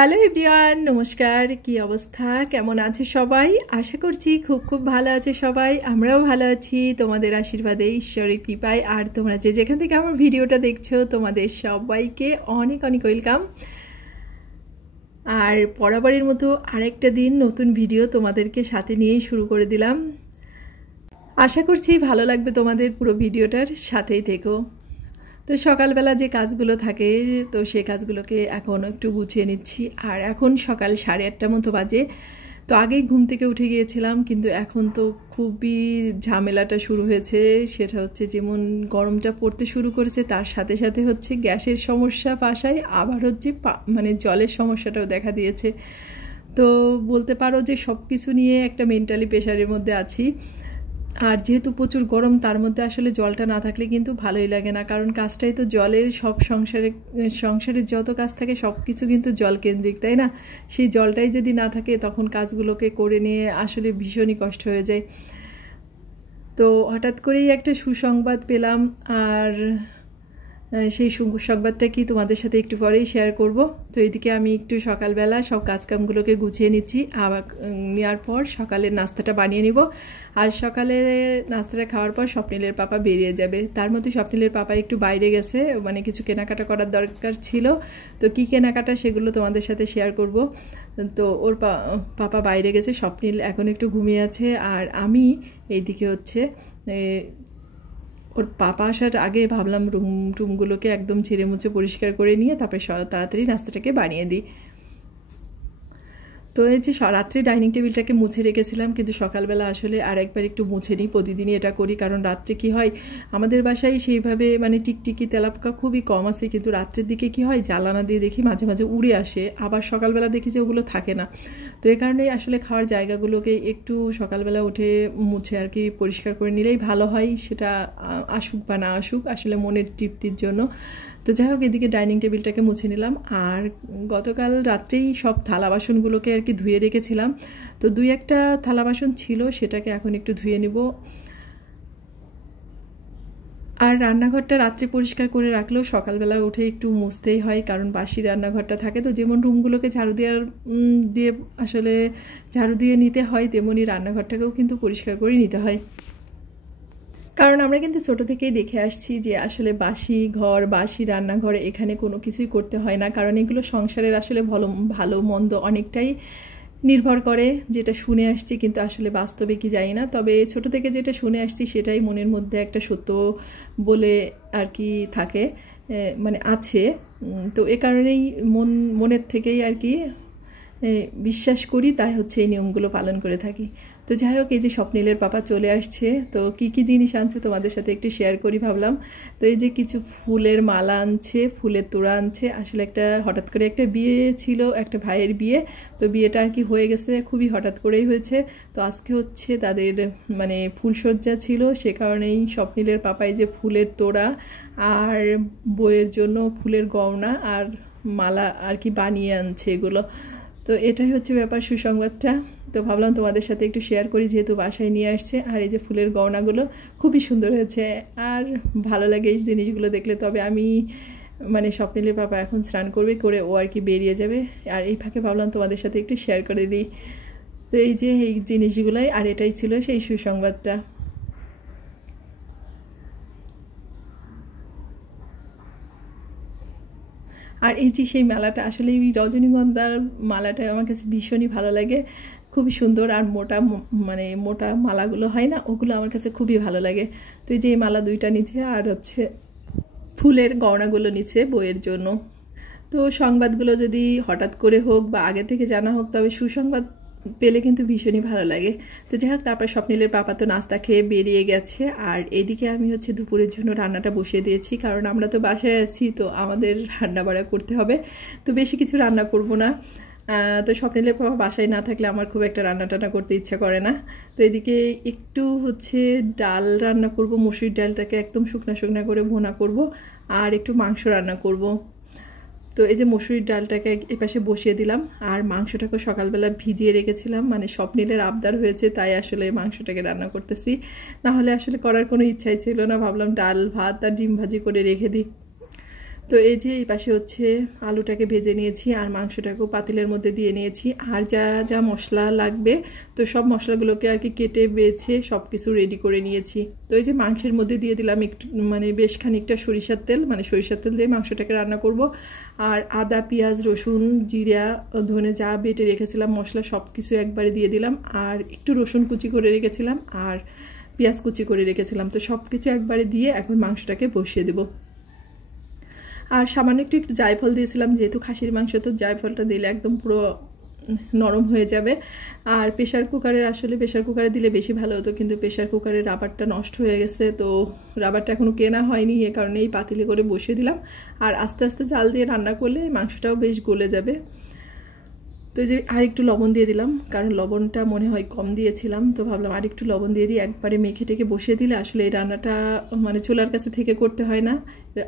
Hello everyone, নমস্কার। কি অবস্থা, কেমন আছে সবাই? আশা করছি খুব খুব ভালো আছে সবাই। আমরাও ভালো আছি তোমাদের আশীর্বাদে, ঈশ্বরের কৃপায়। আর তোমরা যে যেখান থেকে আমার ভিডিওটা দেখছো তোমাদের সবাইকে অনেক অনেক ওয়েলকাম। আর বরাবরের মতো আরেকটা দিন নতুন ভিডিও তোমাদেরকে সাথে নিয়েই শুরু করে দিলাম। আশা করছি ভালো লাগবে তোমাদের, পুরো ভিডিওটার সাথেই থেকো। তো সকালবেলা যে কাজগুলো থাকে তো সেই কাজগুলোকে এখন একটু গুছিয়ে নিচ্ছি। আর এখন সকাল 8:30 মতো বাজে। তো আগেই ঘুম থেকে উঠে গিয়েছিলাম, কিন্তু এখন তো খুবই ঝামেলাটা শুরু হয়েছে। সেটা হচ্ছে যেমন গরমটা পড়তে শুরু করেছে, তার সাথে সাথে হচ্ছে গ্যাসের সমস্যা বাসায়, আবার হচ্ছে মানে জলের সমস্যাটাও দেখা দিয়েছে। তো বলতে পারো যে সব কিছু নিয়ে একটা মেন্টালি প্রেশারের মধ্যে আছি। আর যেহেতু প্রচুর গরম, তার মধ্যে আসলে জলটা না থাকলে কিন্তু ভালোই লাগে না, কারণ কাজটাই তো জলের। সব সংসারের যত কাজ থাকে সব কিছু কিন্তু জল কেন্দ্রিক, তাই না? সেই জলটাই যদি না থাকে তখন কাজগুলোকে করে নিয়ে আসলে ভীষণই কষ্ট হয়ে যায়। তো হঠাৎ করেই একটা সুসংবাদ পেলাম, আর সেই সংবাদটা কি তোমাদের সাথে একটু পরেই শেয়ার করব। তো এইদিকে আমি একটু সকালবেলা সব কাজকামগুলোকে গুছিয়ে নিচ্ছি। আবার নেওয়ার পর সকালের নাস্তাটা বানিয়ে নিব। আর সকালে নাস্তাটা খাওয়ার পর স্বপ্নিলের পাপা বেরিয়ে যাবে। তার মধ্যে স্বপ্নিলের পাপা একটু বাইরে গেছে, মানে কিছু কেনাকাটা করার দরকার ছিল। তো কি কেনাকাটা সেগুলো তোমাদের সাথে শেয়ার করব। তো ওর পাপা বাইরে গেছে, স্বপ্নিল এখন একটু ঘুমিয়ে আছে। আর আমি এইদিকে হচ্ছে ওর পাপা আসার আগে ভাবলাম রুমগুলোকে একদম ঝেড়ে মুছে পরিষ্কার করে নিয়ে তারপরে তাড়াতাড়ি নাস্তাটাকে বানিয়ে দিই। তো এই যে রাত্রে ডাইনিং টেবিলটাকে মুছে রেখেছিলাম, কিন্তু সকালবেলা আসলে আর একবার একটু মুছে নিই। প্রতিদিনই এটা করি, কারণ রাত্রে কি হয়, আমাদের বাসায় সেইভাবে মানে টিকটিকি তেলাপোকা খুবই কম আছে, কিন্তু রাত্রের দিকে কি হয়, জ্বালানা দিয়ে দেখি মাঝে মাঝে উড়ে আসে, আবার সকালবেলা দেখি যে ওগুলো থাকে না। তো এই কারণেই আসলে খাওয়ার জায়গাগুলোকে একটু সকালবেলা উঠে মুছে আর কি পরিষ্কার করে নিলেই ভালো হয়। সেটা আসুক বা না আসুক, আসলে মনের তৃপ্তির জন্য। তো যাই হোক, এদিকে ডাইনিং টেবিলটাকে মুছে নিলাম। আর গতকাল রাত্রেই সব থালা বাসনগুলোকে আর কি ধুয়ে রেখেছিলাম। তো 2-1টা থালা বাসন ছিল, সেটাকে এখন একটু ধুয়ে নিব। আর রান্নাঘরটা রাত্রে পরিষ্কার করে রাখলেও সকালবেলা উঠে একটু মুছতেই হয়, কারণ বাসি রান্নাঘরটা থাকে। তো যেমন রুমগুলোকে ঝাড়ু দিয়ে আসলে ঝাড়ু দিয়ে নিতে হয়, তেমনি রান্নাঘরটাকেও কিন্তু পরিষ্কার করে নিতে হয়। কারণ আমরা কিন্তু ছোটো থেকেই দেখে আসছি যে আসলে বাসি ঘর, বাসি রান্নাঘরে এখানে কোনো কিছুই করতে হয় না, কারণ এগুলো সংসারের আসলে ভালো মন্দ অনেকটাই নির্ভর করে, যেটা শুনে আসছি, কিন্তু আসলে বাস্তবে কি জানি না। তবে ছোট থেকে যেটা শুনে আসছি সেটাই মনের মধ্যে একটা সত্য বলে আর কি থাকে, মানে আছে। তো এ কারণেই মনের থেকেই আর কি বিশ্বাস করি, তাই হচ্ছে এই নিয়মগুলো পালন করে থাকি। তো যাই হোক, এই যে স্বপ্নিলের পাপা চলে আসছে, তো কি কি জিনিস আনছে তোমাদের সাথে একটু শেয়ার করি ভাবলাম। তো এই যে কিছু ফুলের মালা আনছে, ফুলের তোড়া আনছে। আসলে হঠাৎ করে একটা বিয়ে ছিল, একটা ভাইয়ের বিয়ে। তো বিয়েটা আর কি হয়ে গেছে, খুবই হঠাৎ করেই হয়েছে। তো আজকে হচ্ছে তাদের মানে ফুলসজ্জা ছিল, সে কারণেই স্বপ্নিলের পাপাই যে ফুলের তোড়া আর বইয়ের জন্য ফুলের গয়না আর মালা আর কি বানিয়ে আনছে এগুলো। তো এটাই হচ্ছে ব্যাপার, সুসংবাদটা। তো ভাবলাম তোমাদের সাথে একটু শেয়ার করি, যেহেতু বাসায় নিয়ে আসছে। আর এই যে ফুলের গয়নাগুলো খুবই সুন্দর হয়েছে, আর ভালো লাগে এই জিনিসগুলো দেখলে। তবে আমি মানে স্বপ্নিলের পাপা এখন স্নান করবে, করে ও আর কি বেরিয়ে যাবে। আর এই ফাঁকে ভাবলাম তোমাদের সাথে একটু শেয়ার করে দিই। তো এই যে এই জিনিসগুলোই, আর এটাই ছিল সেই সুসংবাদটা। আর এই যে সেই মালাটা, আসলে এই রজনীগন্ধার মালাটা আমার কাছে ভীষণই ভালো লাগে, খুবই সুন্দর। আর মানে মোটা মালাগুলো হয় না, ওগুলো আমার কাছে খুবই ভালো লাগে। তো এই যে এই মালা 2টা নিচে, আর হচ্ছে ফুলের গয়নাগুলো নিচে বইয়ের জন্য। তো সংবাদগুলো যদি হঠাৎ করে হোক বা আগে থেকে জানা হোক, তবে সুসংবাদ পেলে কিন্তু ভীষণই ভালো লাগে। তো যাই হোক, তারপর স্বপ্নিলের পাপা তো নাস্তা খেয়ে বেরিয়ে গেছে। আর এদিকে আমি হচ্ছে দুপুরের জন্য রান্নাটা বসিয়ে দিয়েছি, কারণ আমরা তো বাসায় আছি, তো আমাদের রান্না বাড়া করতে হবে। তো বেশি কিছু রান্না করব না। তো স্বপ্নিলের পাপা বাসায় না থাকলে আমার খুব একটা রান্না টান্না করতে ইচ্ছা করে না। তো এদিকে একটু হচ্ছে ডাল রান্না করব, মসুরির ডালটাকে একদম শুকনা শুকনা করে ভুনা করব, আর একটু মাংস রান্না করব। তো এই যে মসুরির ডালটাকে এপাশে বসিয়ে দিলাম। আর মাংসটাকে সকালবেলা ভিজিয়ে রেখেছিলাম, মানে স্বপ্নিলের আবদার হয়েছে, তাই আসলে মাংসটাকে রান্না করতেছি। না হলে আসলে করার কোনো ইচ্ছাই ছিল না, ভাবলাম ডাল ভাত আর ডিম ভাজি করে রেখে দিই। তো এই যে এই পাশে হচ্ছে আলুটাকে ভেজে নিয়েছি আর মাংসটাকেও পাতিলের মধ্যে দিয়ে নিয়েছি। আর যা যা মশলা লাগবে তো সব মশলাগুলোকে আর কি কেটে বেছে সব কিছু রেডি করে নিয়েছি। তো এই যে মাংসের মধ্যে দিয়ে দিলাম একটু মানে বেশ খানিকটা সরিষার তেল, মানে সরিষার তেল দিয়ে মাংসটাকে রান্না করব। আর আদা, পেঁয়াজ, রসুন, জিরা, ধনে যা বেটে রেখেছিলাম মশলা সব কিছু একবারে দিয়ে দিলাম। আর একটু রসুন কুচি করে রেখেছিলাম আর পেঁয়াজ কুচি করে রেখেছিলাম। তো সব কিছু একবারে দিয়ে এখন মাংসটাকে বসিয়ে দেবো। আর সামান্য একটু জায়ফল দিয়েছিলাম, যেহেতু খাসির মাংস তো জায়ফলটা দিলে একদম পুরো নরম হয়ে যাবে। আর প্রেশার কুকারে দিলে বেশি ভালো হতো, কিন্তু প্রেশার কুকারের রাবারটা নষ্ট হয়ে গেছে, তো রাবারটা এখনও কেনা হয়নি, এ কারণে এই পাতিলে করে বসিয়ে দিলাম। আর আস্তে আস্তে জাল দিয়ে রান্না করলে মাংসটাও বেশ গলে যাবে। তো এই যে আর একটু লবণ দিয়ে দিলাম, কারণ লবণটা মনে হয় কম দিয়েছিলাম, তো ভাবলাম আর একটু লবণ দিয়ে দিই। একবারে মেখে টেকে বসিয়ে দিলে আসলে এই রান্নাটা মানে চুলার কাছে থেকে করতে হয় না,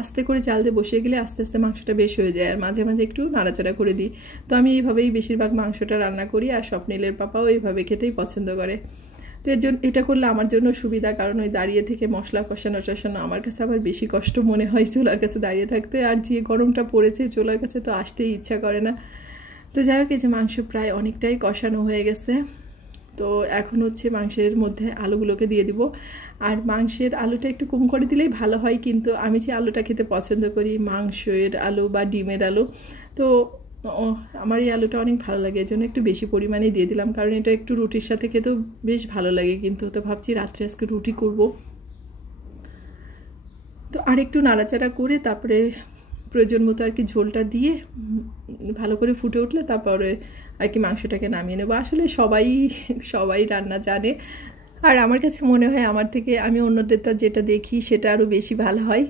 আস্তে করে জাল দিয়ে বসিয়ে গেলে আস্তে আস্তে মাংসটা বেশ হয়ে যায়। আর মাঝে মাঝে একটু নাড়াচাড়া করে দিই। তো আমি এইভাবেই বেশিরভাগ মাংসটা রান্না করি, আর স্বপ্নিলের পাপাও এইভাবে খেতেই পছন্দ করে। তো এর জন্য এটা করলে আমার জন্য সুবিধা, কারণ ওই দাঁড়িয়ে থেকে মশলা কষানো টষানো আমার কাছে আবার বেশি কষ্ট মনে হয় চুলার কাছে দাঁড়িয়ে থাকতে। আর যে গরমটা পড়েছে চুলার কাছে তো আসতেই ইচ্ছা করে না। তো যাই হোক, এই যে মাংস প্রায় অনেকটাই কষানো হয়ে গেছে। তো এখন হচ্ছে মাংসের মধ্যে আলুগুলোকে দিয়ে দিব। আর মাংসের আলুটা একটু কম করে দিলেই ভালো হয়, কিন্তু আমি যে আলুটা খেতে পছন্দ করি মাংসের আলু বা ডিমের আলু, তো আমার এই আলুটা অনেক ভালো লাগে, এজন্য একটু বেশি পরিমাণেই দিয়ে দিলাম, কারণ এটা একটু রুটির সাথে খেতেও বেশ ভালো লাগে। কিন্তু তো ভাবছি রাত্রে আজকে রুটি করব। তো আর একটু নাড়াচাড়া করে তারপরে প্রয়োজন মতো আর কি ঝোলটা দিয়ে ভালো করে ফুটে উঠলে তারপরে আর কি মাংসটাকে নামিয়ে নেবো। আসলে সবাই রান্না জানে, আর আমার কাছে মনে হয় আমার থেকে আমি অন্যদের যেটা দেখি সেটা আরও বেশি ভালো হয়।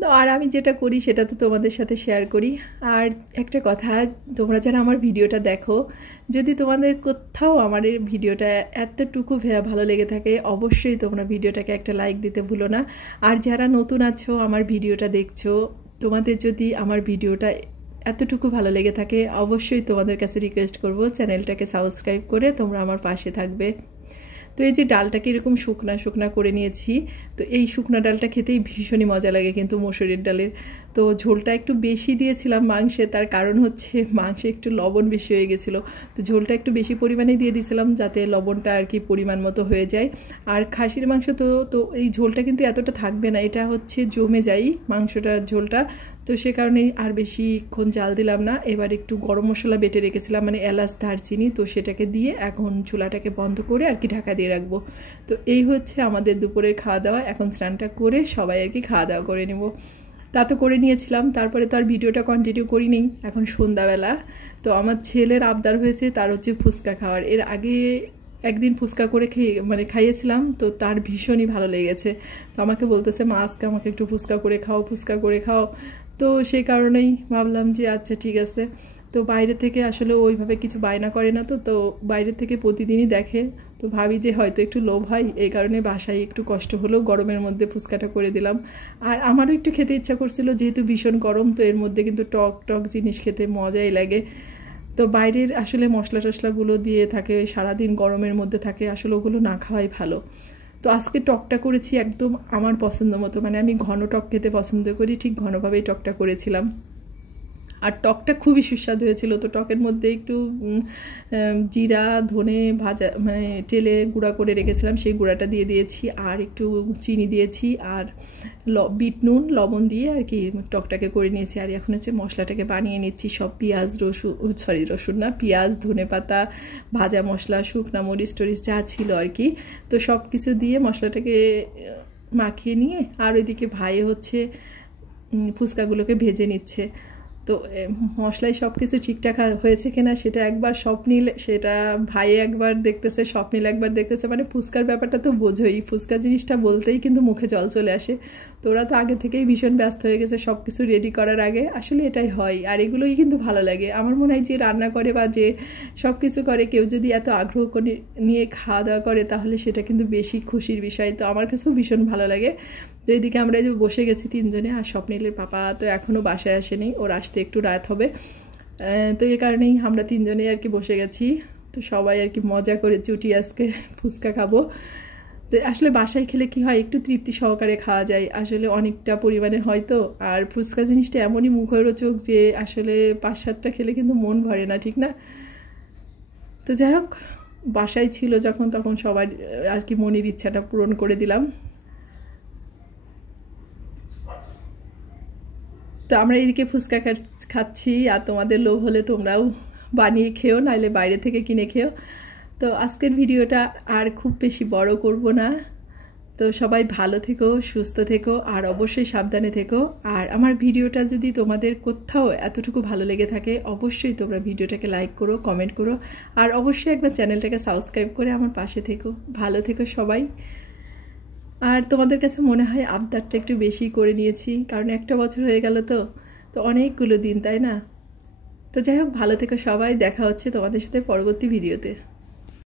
তো আর আমি যেটা করি সেটা তো তোমাদের সাথে শেয়ার করি। আর একটা কথা, তোমরা যারা আমার ভিডিওটা দেখো, যদি তোমাদের কোথাও আমার এই ভিডিওটা এতটুকু ভালো লেগে থাকে, অবশ্যই তোমরা ভিডিওটাকে একটা লাইক দিতে ভুলো না। আর যারা নতুন আছো আমার ভিডিওটা দেখছো, তোমাদের যদি আমার ভিডিওটা এতটুকু ভালো লেগে থাকে, অবশ্যই তোমাদের কাছে রিকোয়েস্ট করব চ্যানেলটাকে সাবস্ক্রাইব করে তোমরা আমার পাশে থাকবে। তো এই যে ডালটাকে এরকম শুকনা শুকনা করে নিয়েছি, তো এই শুকনা ডালটা খেতেই ভীষণই মজা লাগে কিন্তু মসুরির ডালের। তো ঝোলটা একটু বেশি দিয়েছিলাম মাংসে, তার কারণ হচ্ছে মাংসে একটু লবণ বেশি হয়ে গেছিলো, তো ঝোলটা একটু বেশি পরিমাণে দিয়ে দিয়েছিলাম যাতে লবণটা আর কি পরিমাণ মতো হয়ে যায়। আর খাসির মাংস তো এই ঝোলটা কিন্তু এতটা থাকবে না, এটা হচ্ছে জমে যায় মাংসটার ঝোলটা, তো সে কারণেই আর বেশিক্ষণ জাল দিলাম না। এবার একটু গরম মশলা বেটে রেখেছিলাম, মানে এলাচ, দারচিনি, তো সেটাকে দিয়ে এখন চুলাটাকে বন্ধ করে আর কি ঢাকা দিয়ে রাখবো। তো এই হচ্ছে আমাদের দুপুরের খাওয়া দাওয়া। এখন স্নানটা করে সবাই আর কি খাওয়া দাওয়া করে নেব। তা তো করে নিয়েছিলাম, তারপরে তো আর ভিডিওটা কন্টিনিউ করিনি। এখন সন্ধ্যাবেলা, তো আমার ছেলের আবদার হয়েছে তার হচ্ছে ফুচকা খাওয়ার। এর আগে একদিন ফুচকা করে খাইয়েছিলাম, তো তার ভীষণই ভালো লেগেছে। তো আমাকে বলতেছে মা আজকে আমাকে একটু ফুচকা করে খাও। তো সেই কারণেই ভাবলাম যে আচ্ছা ঠিক আছে। তো বাইরে থেকে আসলে ওইভাবে কিছু বায়না করে না, তো বাইরে থেকে প্রতিদিনই দেখে, তো ভাবি যে হয়তো একটু লোভ হয়, এই কারণে বাসায় একটু কষ্ট হলেও গরমের মধ্যে ফুচকাটা করে দিলাম। আর আমারও একটু খেতে ইচ্ছা করছিল, যেহেতু ভীষণ গরম, তো এর মধ্যে কিন্তু টক জিনিস খেতে মজাই লাগে। তো বাইরের আসলে মশলা টশলাগুলো দিয়ে থাকে, সারাদিন গরমের মধ্যে থাকে, আসলে ওগুলো না খাওয়াই ভালো। তো আজকে টকটা করেছি একদম আমার পছন্দ মতো, মানে আমি ঘন টক খেতে পছন্দ করি, ঠিক ঘনভাবেই টকটা করেছিলাম। আর টকটা খুবই সুস্বাদু হয়েছিল। তো টকের মধ্যে একটু জিরা, ধনে ভাজা মানে টেলে গুঁড়া করে রেখেছিলাম, সেই গুঁড়াটা দিয়ে দিয়েছি, আর একটু চিনি দিয়েছি, আর বিট নুন, লবণ দিয়ে আর কি টকটাকে করে নিয়েছি। আর এখন হচ্ছে মশলাটাকে বানিয়ে নিচ্ছি, সব পেঁয়াজ, ধনে পাতা, ভাজা মশলা, শুকনা মরিচ টরিচ যা ছিল আর কি, তো সব কিছু দিয়ে মশলাটাকে মাখিয়ে নিয়ে, আর ওইদিকে ভাই হচ্ছে ফুচকাগুলোকে ভেজে নিচ্ছে। তো মশলায় সব কিছু ঠিকঠাক হয়েছে কিনা সেটা একবার স্বপ্নিল, সেটা ভাই একবার দেখতেছে, স্বপ্নিল একবার দেখতেছে, মানে ফুচকার ব্যাপারটা তো বোঝোই, ফুচকা জিনিসটা বলতেই কিন্তু মুখে জল চলে আসে। তো ওরা তো আগে থেকেই ভীষণ ব্যস্ত হয়ে গেছে সব কিছু রেডি করার আগে, আসলে এটাই হয়। আর এগুলোই কিন্তু ভালো লাগে। আমার মনে হয় যে রান্না করে বা যে সব কিছু করে, কেউ যদি এত আগ্রহ করে নিয়ে খাওয়া দাওয়া করে, তাহলে সেটা কিন্তু বেশি খুশির বিষয়। তো আমার কাছেও ভীষণ ভালো লাগে। তো এইদিকে আমরা যে বসে গেছি তিনজনে, আর স্বপ্নিলের পাপা তো এখনও বাসায় আসেনি, ওর আসতে একটু রাত হবে, তো এই কারণেই আমরা তিনজনেই আর কি বসে গেছি। তো সবাই আর কি মজা করে চুটি আজকে ফুচকা খাবো। তো আসলে বাসায় খেলে কি হয়, একটু তৃপ্তি সহকারে খাওয়া যায়, আসলে অনেকটা পরিমাণে হয় তো। আর ফুচকা জিনিসটা এমনই মুখরোচক যে আসলে 5-7টা খেলে কিন্তু মন ভরে না, ঠিক না? তো যাই হোক, বাসায় ছিল যখন তখন সবার আর কি মনের ইচ্ছাটা পূরণ করে দিলাম। তো আমরা এদিকে ফুচকা খাচ্ছি, আর তোমাদের লোভ হলে তোমরাও বানিয়ে খেও, নাইলে বাইরে থেকে কিনে খেও। তো আজকের ভিডিওটা আর খুব বেশি বড় করব না। তো সবাই ভালো থেকো, সুস্থ থেকো, আর অবশ্যই সাবধানে থেকো। আর আমার ভিডিওটা যদি তোমাদের কোথাও এতটুকু ভালো লেগে থাকে, অবশ্যই তোমরা ভিডিওটাকে লাইক করো, কমেন্ট করো, আর অবশ্যই একবার চ্যানেলটাকে সাবস্ক্রাইব করে আমার পাশে থেকো। ভালো থেকো সবাই। আর তোমাদের কাছে মনে হয় আবদারটা একটু বেশি করে নিয়েছি, কারণ একটা বছর হয়ে গেল তো, তো অনেকগুলো দিন, তাই না? তো যাই হোক, ভালো থেকো সবাই, দেখা হচ্ছে তোমাদের সাথে পরবর্তী ভিডিওতে।